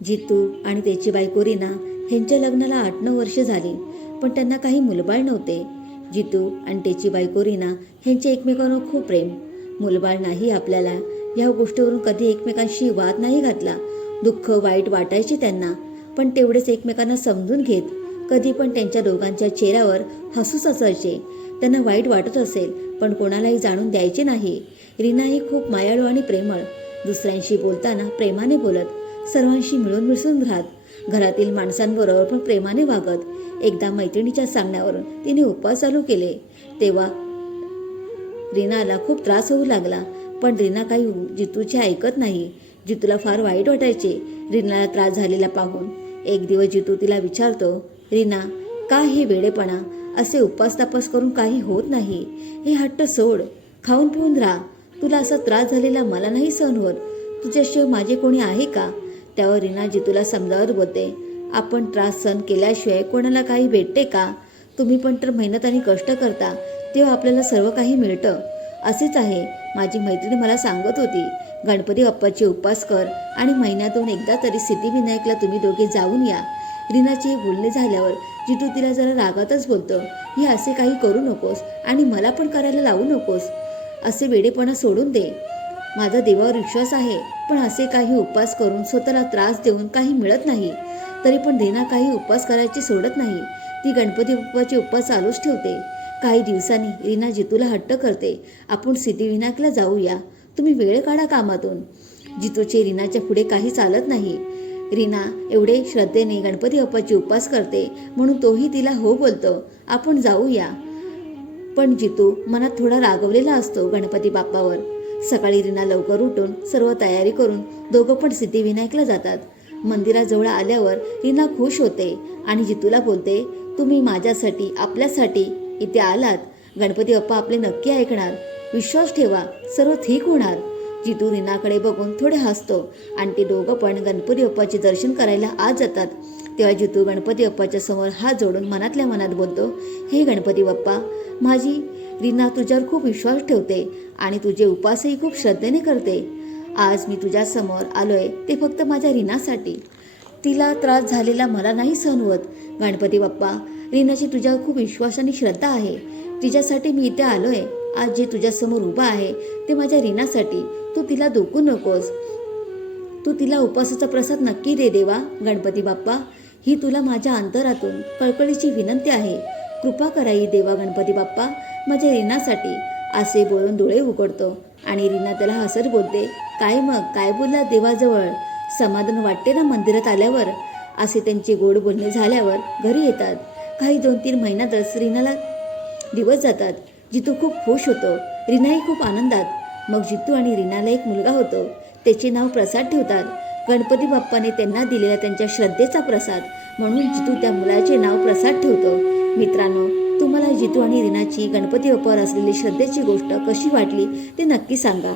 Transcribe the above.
जितू आणि त्याची बायको रीना ह्यांच्या लग्नाला 8-9 वर्ष झाली, पण त्यांना काही मुलबाळ नव्हते. जितू आणि त्याची बायको रीना ह्यांचे एकमेकांवर खूप प्रेम. मुलबाळ नाही आपल्याला या गोष्टीवरून कधी एकमेकांशी वाद नाही घातला. दुःख वाईट वाटायचे त्यांना, पण तेवढेच एकमेकांना समजून घेत. कधी पण त्यांच्या दोघांच्या चेहऱ्यावर हसूच असायचे. त्यांना वाईट वाटत असेल पण कोणालाही जाणून द्यायचे नाही. रीना ही खूप मायाळू आणि प्रेमळ. दुसऱ्यांशी बोलताना प्रेमाने बोलत, सर्वांशी मिळून मिसळून राहत, घरातील माणसांबरोबर पण प्रेमाने वागत. एकदा मैत्रिणीच्या सांगण्यावरून तिने उपवास चालू केले तेव्हा रीनाला खूप त्रास होऊ लागला, पण रीना काही जितूचे ऐकत नाही. जितूला फार वाईट वाटायचे रीनाला त्रास झालेला पाहून. एक दिवस जितू तिला विचारतो, रीना, का हे वेडेपणा? असे उपवास तापास करून काही होत नाही. हे हट्ट सोड, खाऊन पिऊन राहा. तुला असा त्रास झालेला मला नाही सहन होत. तुझ्याशिवाय माझे कोणी आहे का? त्यावर रीना जितूला समजावत बोलते, आपण त्रास सहन केल्याशिवाय कोणाला काही भेटते का? तुम्ही पण तर मेहनत आणि कष्ट करता, तेव्हा आपल्याला सर्व काही मिळतं. असेच आहे. माझी मैत्रीण मला सांगत होती, गणपती बाप्पाचे उपवास कर आणि महिन्यातून एकदा तरी सिद्धिविनायकला तुम्ही दोघे जाऊन या. रीनाचे हे बोलणे झाल्यावर जितू तिला जरा रागातच बोलतो, हे असे काही करू नकोस आणि मला पण करायला लावू नकोस. असे वेडेपणा सोडून दे. माझा देवावर विश्वास आहे, पण असे काही उपवास करून स्वतःला त्रास देऊन काही मिळत नाही. तरी पण रीना काही उपवास करायचे सोडत नाही. ती गणपती बाप्पाचे उपवास चालूच ठेवते. काही दिवसांनी रीना जितूला हट्ट करते, आपण सिद्धिविनायकला जाऊया, तुम्ही वेळ काढा कामातून. जितूचे रीनाच्या पुढे काही चालत नाही. रीना एवढे श्रद्धेने गणपती बाप्पाचे उपवास करते म्हणून तोही तिला हो बोलतो, आपण जाऊया. पण जितू मनात थोडा रागवलेला असतो गणपती बाप्पावर. सकाळी रीना लवकर उठून सर्व तयारी करून दोघं पण सिद्धिविनायकला जातात. मंदिराजवळ आल्यावर रीना खुश होते आणि जितूला बोलते, तुम्ही माझ्यासाठी आपल्यासाठी इथे आलात. गणपती बाप्पा आपले नक्की ऐकणार. विश्वास ठेवा, सर्व ठीक होणार. जितू रीनाकडे बघून थोडे हसतो आणि ते दोघं पण गणपती बाप्पाचे दर्शन करायला आज जातात. तेव्हा जितू गणपती बाप्पाच्या समोर हात जोडून मनातल्या मनात बोलतो, हे गणपती बाप्पा, माझी रीना तुझ्यावर खूप विश्वास ठेवते आणि तुझे उपवासही खूप श्रद्धेने करते. आज मी तुझ्यासमोर आलोय ते फक्त माझ्या रीनासाठी. तिला त्रास झालेला मला नाही सहन होत. गणपती बाप्पा, रीनाची तुझ्यावर खूप विश्वास आणि श्रद्धा आहे. तिच्यासाठी मी इथे आलोय. आज जे तुझ्यासमोर उभा आहे ते माझ्या रीनासाठी. तू तिला दुखू नकोस. तू तिला उपवासाचा प्रसाद नक्की दे देवा. गणपती बाप्पा, ही तुला माझ्या अंतरातून कळकळीची विनंती आहे. कृपा कराई देवा गणपती बाप्पा, माझ्या रीनासाठी. असे बोलून डोळे उघडतो आणि रीना त्याला हसत बोलते, काय मग, काय बोलला देवाजवळ? समाधान वाटते ना मंदिरात आल्यावर? असे त्यांचे गोड बोलणे झाल्यावर घरी येतात. काही 2-3 महिन्यातच रीनाला दिवस जातात. जितू खूप खुश होतो, रीनाही खूप आनंदात. मग जितू आणि रीनाला एक मुलगा होतो. त्याचे नाव प्रसाद ठेवतात. गणपती बाप्पाने त्यांना दिलेला त्यांच्या श्रद्धेचा प्रसाद म्हणून जितू त्या मुलाचे नाव प्रसाद ठेवतो. मित्रांनो, तुम्हाला जितू आणि रीनाची गणपती बाप्पावर असलेली श्रद्धेची गोष्ट कशी वाटली ते नक्की सांगा.